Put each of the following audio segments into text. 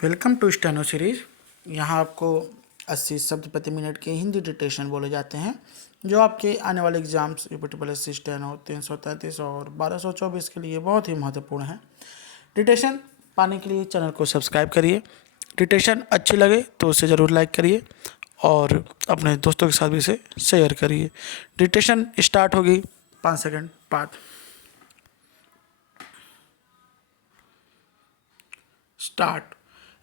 Welcome to steno series. यहाँ आपको 80 शब्द प्रति मिनट के हिंदी डिक्टेशन बोले जाते हैं जो आपके आने वाले एग्जाम्स यूपीएससी स्टेनो 333 और 1224 के लिए बहुत ही महत्वपूर्ण है। डिक्टेशन पाने के लिए चैनल को सब्सक्राइब करिए। डिक्टेशन अच्छी लगे तो उसे ज़रूर लाइक करिए और अपने दोस्तों के साथ भी इसे शेयर करिए। डिक्टेशन स्टार्ट होगी 5 सेकंड बाद। स्टार्ट।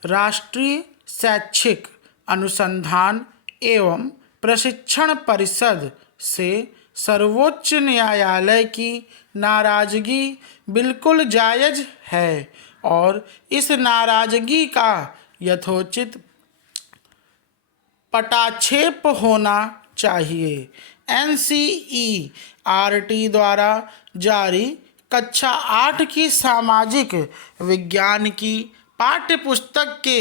राष्ट्रीय शैक्षिक अनुसंधान एवं प्रशिक्षण परिषद से सर्वोच्च न्यायालय की नाराजगी बिल्कुल जायज़ है और इस नाराजगी का यथोचित पटाक्षेप होना चाहिए। एनसीईआरटी द्वारा जारी कक्षा 8 की सामाजिक विज्ञान की पाठ्यपुस्तक के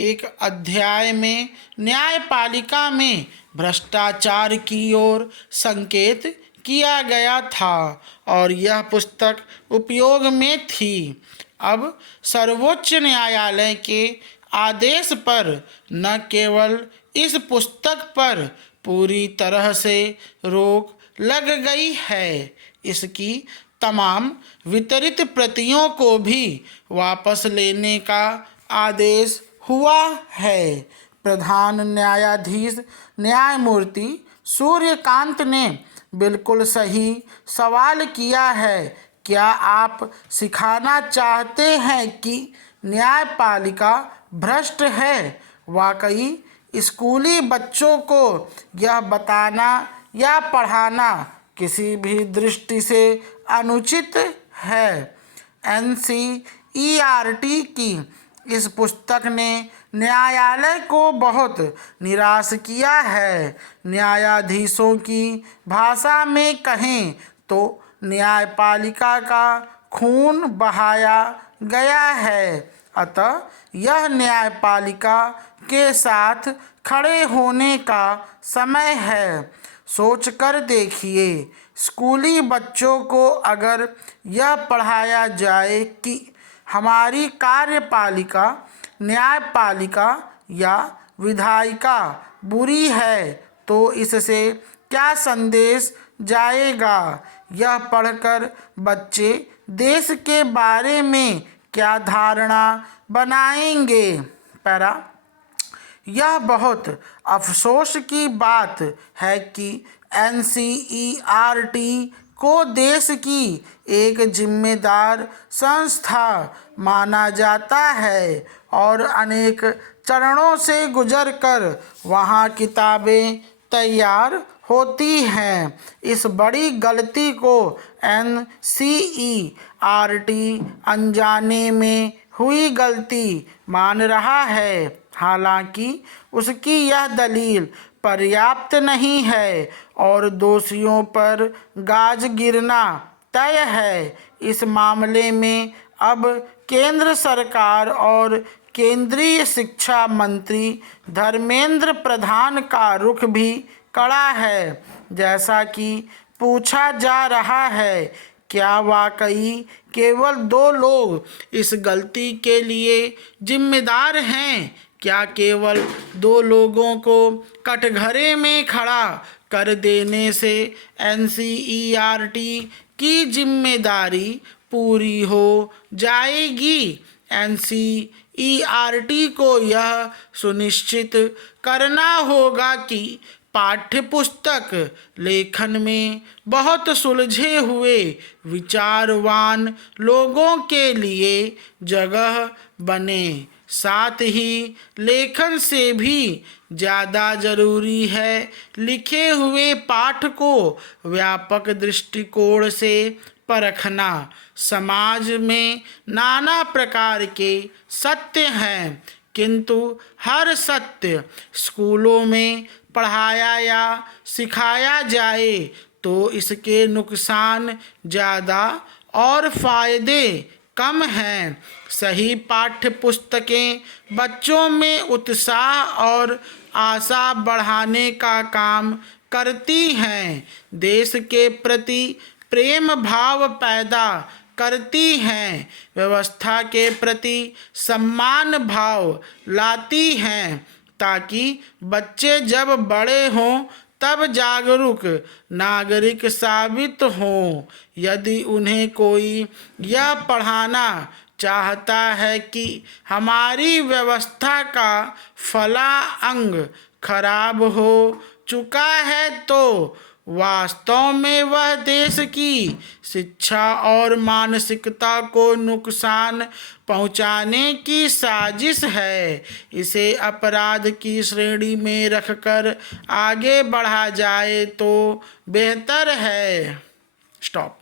एक अध्याय में न्यायपालिका में भ्रष्टाचार की ओर संकेत किया गया था और यह पुस्तक उपयोग में थी। अब सर्वोच्च न्यायालय के आदेश पर न केवल इस पुस्तक पर पूरी तरह से रोक लग गई है, इसकी तमाम वितरित प्रतियों को भी वापस लेने का आदेश हुआ है। प्रधान न्यायाधीश न्यायमूर्ति सूर्यकांत ने बिल्कुल सही सवाल किया है। क्या आप सिखाना चाहते हैं कि न्यायपालिका भ्रष्ट है? वाकई स्कूली बच्चों को यह बताना या पढ़ाना किसी भी दृष्टि से अनुचित है। एनसीईआरटी की इस पुस्तक ने न्यायालय को बहुत निराश किया है। न्यायाधीशों की भाषा में कहें तो न्यायपालिका का खून बहाया गया है। अतः यह न्यायपालिका के साथ खड़े होने का समय है। सोचकर देखिए, स्कूली बच्चों को अगर यह पढ़ाया जाए कि हमारी कार्यपालिका, न्यायपालिका या विधायिका बुरी है तो इससे क्या संदेश जाएगा? यह पढ़कर बच्चे देश के बारे में क्या धारणा बनाएंगे? पैरा। यह बहुत अफसोस की बात है कि एनसीईआरटी को देश की एक जिम्मेदार संस्था माना जाता है और अनेक चरणों से गुजरकर वहाँ किताबें तैयार होती हैं। इस बड़ी गलती को एनसीईआरटी अनजाने में हुई गलती मान रहा है। हालांकि उसकी यह दलील पर्याप्त नहीं है और दोषियों पर गाज गिरना तय है। इस मामले में अब केंद्र सरकार और केंद्रीय शिक्षा मंत्री धर्मेंद्र प्रधान का रुख भी कड़ा है। जैसा कि पूछा जा रहा है, क्या वाकई केवल 2 लोग इस गलती के लिए जिम्मेदार हैं? क्या केवल 2 लोगों को कटघरे में खड़ा कर देने से एनसीईआरटी की जिम्मेदारी पूरी हो जाएगी? एनसीईआरटी को यह सुनिश्चित करना होगा कि पाठ्यपुस्तक लेखन में बहुत सुलझे हुए विचारवान लोगों के लिए जगह बने। साथ ही लेखन से भी ज़्यादा जरूरी है लिखे हुए पाठ को व्यापक दृष्टिकोण से परखना। समाज में नाना प्रकार के सत्य हैं, किंतु हर सत्य स्कूलों में पढ़ाया या सिखाया जाए तो इसके नुकसान ज़्यादा और फायदे कम हैं। सही पाठ्य पुस्तकें बच्चों में उत्साह और आशा बढ़ाने का काम करती हैं, देश के प्रति प्रेम भाव पैदा करती हैं, व्यवस्था के प्रति सम्मान भाव लाती हैं, ताकि बच्चे जब बड़े हों तब जागरूक नागरिक साबित हों। यदि उन्हें कोई यह पढ़ाना चाहता है कि हमारी व्यवस्था का फला अंग खराब हो चुका है, तो वास्तव में वह देश की शिक्षा और मानसिकता को नुकसान पहुंचाने की साजिश है। इसे अपराध की श्रेणी में रखकर आगे बढ़ा जाए तो बेहतर है। स्टॉप।